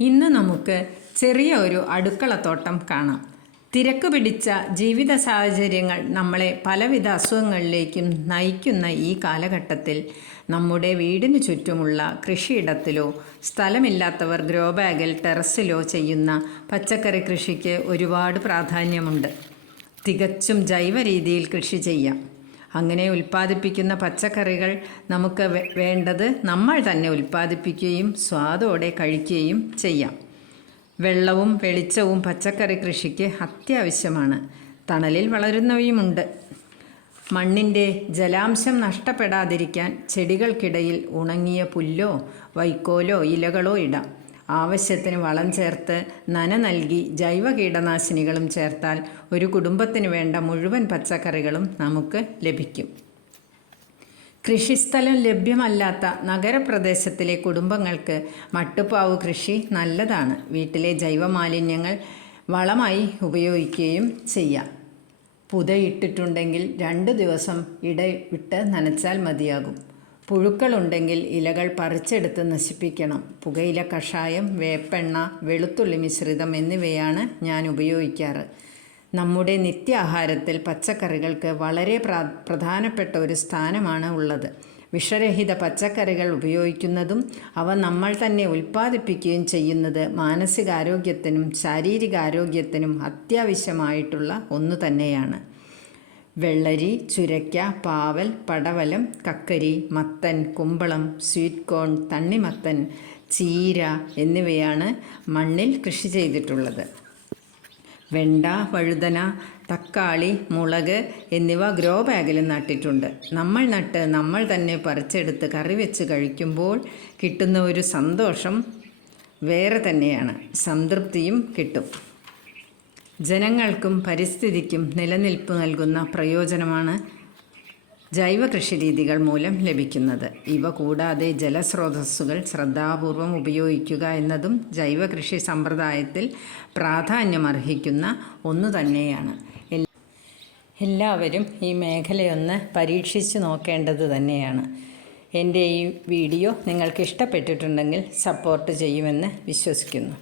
ഇന്ന് നമുക്ക് ചെറിയ ഒരു അടുക്കളത്തോട്ടം കാണാം. തിരക്ക് പിടിച്ച ജീവിത സാഹചര്യങ്ങൾ നമ്മളെ പലവിധ അസുഖങ്ങളിലേക്കും നയിക്കുന്ന ഈ കാലഘട്ടത്തിൽ നമ്മുടെ വീടിന് ചുറ്റുമുള്ള കൃഷിയിടത്തിലോ സ്ഥലമില്ലാത്തവർ ഗ്രോ ബാഗിൽ ടെറസിലോ ചെയ്യുന്ന പച്ചക്കറി കൃഷിക്ക് ഒരുപാട് പ്രാധാന്യമുണ്ട്. തികച്ചും ജൈവ രീതിയിൽ കൃഷി ചെയ്യാം. അങ്ങനെ ഉൽപ്പാദിപ്പിക്കുന്ന പച്ചക്കറികൾ നമുക്ക് വേണ്ടത് നമ്മൾ തന്നെ ഉൽപ്പാദിപ്പിക്കുകയും സ്വാദോടെ കഴിക്കുകയും ചെയ്യാം. വെള്ളവും വെളിച്ചവും പച്ചക്കറി കൃഷിക്ക് അത്യാവശ്യമാണ്. തണലിൽ വളരുന്നവയുമുണ്ട്. മണ്ണിന്റെ ജലാംശം നഷ്ടപ്പെടാതിരിക്കാൻ ചെടികൾക്കിടയിൽ ഉണങ്ങിയ പുല്ലോ വൈക്കോലോ ഇലകളോ ഇടാം. ആവശ്യത്തിന് വളം ചേർത്ത് നന നൽകി ജൈവ കീടനാശിനികളും ചേർത്താൽ ഒരു കുടുംബത്തിന് വേണ്ട മുഴുവൻ പച്ചക്കറികളും നമുക്ക് ലഭിക്കും. കൃഷിസ്ഥലം ലഭ്യമല്ലാത്ത നഗരപ്രദേശത്തിലെ കുടുംബങ്ങൾക്ക് മട്ടുപ്പാവ് കൃഷി നല്ലതാണ്. വീട്ടിലെ ജൈവമാലിന്യങ്ങൾ വളമായി ഉപയോഗിക്കുകയും ചെയ്യാം. പുതയിട്ടിട്ടുണ്ടെങ്കിൽ രണ്ട് ദിവസം ഇടവിട്ട് നനച്ചാൽ മതിയാകും. പുഴുക്കളുണ്ടെങ്കിൽ ഇലകൾ പറിച്ചെടുത്ത് നശിപ്പിക്കണം. പുകയില കഷായം വേപ്പെണ്ണ വെളുത്തുള്ളി മിശ്രിതം എന്നിവയാണ് ഞാൻ ഉപയോഗിക്കാറ്. നമ്മുടെ നിത്യാഹാരത്തിൽ പച്ചക്കറികൾക്ക് വളരെ പ്രാ പ്രധാനപ്പെട്ട ഒരു സ്ഥാനമാണ് ഉള്ളത്. വിഷരഹിത പച്ചക്കറികൾ ഉപയോഗിക്കുന്നതും അവ നമ്മൾ തന്നെ ഉൽപ്പാദിപ്പിക്കുകയും ചെയ്യുന്നത് മാനസികാരോഗ്യത്തിനും ശാരീരികാരോഗ്യത്തിനും അത്യാവശ്യമായിട്ടുള്ള ഒന്നു തന്നെയാണ്. വെള്ളരി ചുരയ്ക്ക പാവൽ പടവലം കക്കരി മത്തൻ കുമ്പളം സ്വീറ്റ് കോൺ തണ്ണിമത്തൻ ചീര എന്നിവയാണ് മണ്ണിൽ കൃഷി ചെയ്തിട്ടുള്ളത്. വെണ്ട വഴുതന തക്കാളി മുളക് എന്നിവ ഗ്രോ ബാഗിൽ നട്ടിട്ടുണ്ട്. നമ്മൾ നട്ട് നമ്മൾ തന്നെ പറിച്ചെടുത്ത് കറി വെച്ച് കഴിക്കുമ്പോൾ കിട്ടുന്ന ഒരു സന്തോഷം വേറെ തന്നെയാണ്. സംതൃപ്തിയും കിട്ടും. ജനങ്ങൾക്കും പരിസ്ഥിതിക്കും നിലനിൽപ്പ് നൽകുന്ന പ്രയോജനമാണ് ജൈവ കൃഷി രീതികൾ മൂലം ലഭിക്കുന്നത്. ഇവ കൂടാതെ ജലസ്രോതസ്സുകൾ ശ്രദ്ധാപൂർവം ഉപയോഗിക്കുക എന്നതും ജൈവ കൃഷി സമ്പ്രദായത്തിൽ പ്രാധാന്യമർഹിക്കുന്ന ഒന്നു തന്നെയാണ്. എല്ലാവരും ഈ മേഖലയൊന്ന് പരീക്ഷിച്ചു നോക്കേണ്ടത് തന്നെയാണ്. എന്റെ ഈ വീഡിയോ നിങ്ങൾക്ക് ഇഷ്ടപ്പെട്ടിട്ടുണ്ടെങ്കിൽ സപ്പോർട്ട് ചെയ്യുമെന്ന് വിശ്വസിക്കുന്നു.